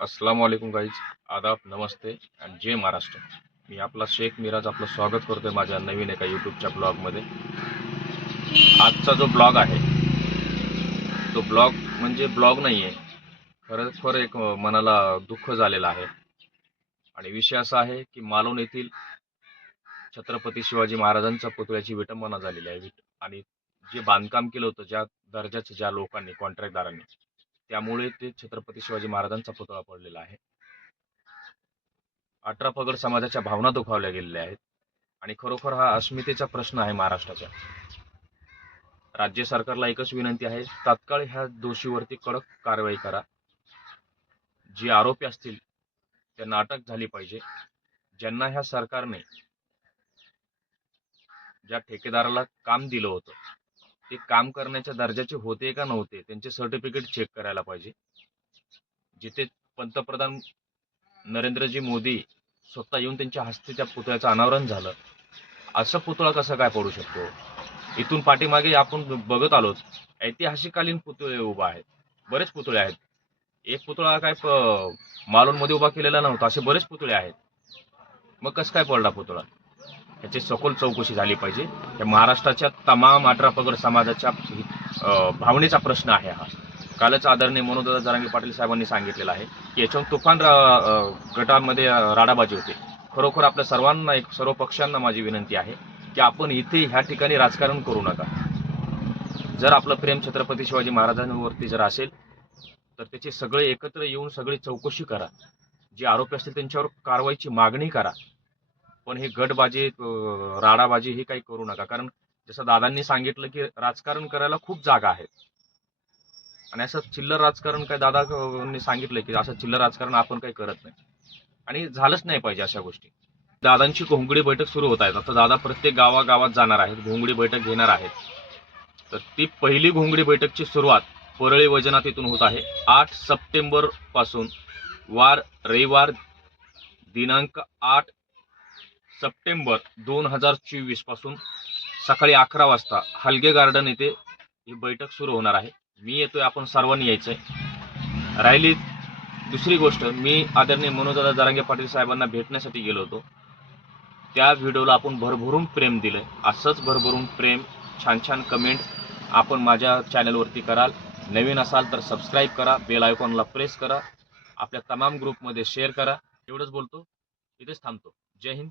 अस्सलाम वालेकुम गाईज आदाब नमस्ते आणि जय महाराष्ट्र. मी आपला शेख मिराज आपलं स्वागत करतोय माझ्या नवीन एका यूट्यूबच्या ब्लॉगमध्ये. आजचा जो ब्लॉग आहे तो ब्लॉग म्हणजे ब्लॉग नाही आहे खरंखर एक मनाला दुःख झालेलं आहे. आणि विषय असा आहे की मालवण येथील छत्रपती शिवाजी महाराजांच्या पुतळ्याची विटंबना झालेली आहे. आणि जे बांधकाम केलं होतं ज्या दर्जाच्या ज्या लोकांनी कॉन्ट्रॅक्टदारांनी त्यामुळे ते छत्रपती शिवाजी महाराजांचा पुतळा पडलेला आहे. अठरा पगड समाजाच्या भावना दुखावल्या गेलेल्या आहेत. आणि खरोखर हा अस्मितेचा प्रश्न आहे महाराष्ट्राच्या राज्य सरकारला एकच विनंती आहे तात्काळ ह्या दोषीवरती कडक कारवाई करा. जे आरोपी असतील त्यांना अटक झाली पाहिजे. ज्यांना ह्या सरकारने ज्या ठेकेदाराला काम दिलं होतं ते काम करण्याच्या दर्जाचे होते का नव्हते त्यांचे सर्टिफिकेट चेक करायला पाहिजे. जिथे पंतप्रधान नरेंद्रजी मोदी स्वतः येऊन त्यांच्या हस्ते त्या पुतळ्याचं अनावरण झालं असं पुतळा कसं काय पडू शकतो? इथून पाठीमागे आपण बघत आलोच ऐतिहासिककालीन पुतळे उभा आहेत बरेच पुतळे आहेत. एक पुतळा काय मालूनमध्ये मालवणमध्ये उभा केलेला नव्हता असे बरेच पुतळे आहेत. मग कसं काय पडला पुतळा? याची सखोल चौकशी झाली पाहिजे. या महाराष्ट्राच्या तमाम अठरा पगड समाजाच्या भावनेचा प्रश्न आहे हा. कालच आदरणीय मनोदत्ता जरांगे पाटील साहेबांनी सांगितलेलं आहे की याच्यावर तुफान रा- गटामध्ये राडाबाजी होते. खरोखर आपल्या सर्वांना एक सर्व पक्षांना माझी विनंती आहे की आपण इथे ह्या ठिकाणी राजकारण करू नका. जर आपलं प्रेम छत्रपती शिवाजी महाराजांवरती जर असेल तर त्याचे सगळे एकत्र येऊन सगळी चौकशी करा. जे आरोपी असतील त्यांच्यावर कारवाईची मागणी करा. पण हे गटबाजी राडाबाजी हे काही करू नका. कारण जसं दादांनी सांगितलं की राजकारण करायला खूप जागा आहे. आणि असं चिल्लर राजकारण काय दादांनी सांगितलं की असं चिल्लर राजकारण आपण काही करत नाही. आणि झालंच नाही पाहिजे अशा गोष्टी. दादांची घोंगडी बैठक सुरू होत आहेत आता दादा प्रत्येक गावागावात जाणार आहेत घोंगडी बैठक घेणार आहेत. तर ती पहिली घोंगडी बैठकची सुरुवात परळी वजनात इथून होत आहे. आठ सप्टेंबरपासून वार रविवार दिनांक आठ सप्टेंबर दोन हजार चोवीसपासून सकाळी अकरा वाजता हलगे गार्डन येथे ही बैठक सुरू होणार आहे. मी येतोय आपण सर्वांनी यायचंय. राहिली दुसरी गोष्ट मी आदरणीय मनोजदादा जरांगे पाटील साहेबांना भेटण्यासाठी गेलो होतो. त्या व्हिडिओला आपण भरभरून प्रेम दिलंय. असंच भरभरून प्रेम छान छान कमेंट आपण माझ्या चॅनलवरती कराल. नवीन असाल तर सबस्क्राईब करा बेल आयकॉनला प्रेस करा. आपल्या तमाम ग्रुपमध्ये शेअर करा. एवढंच बोलतो. इथेच थांबतो. जय हिंद.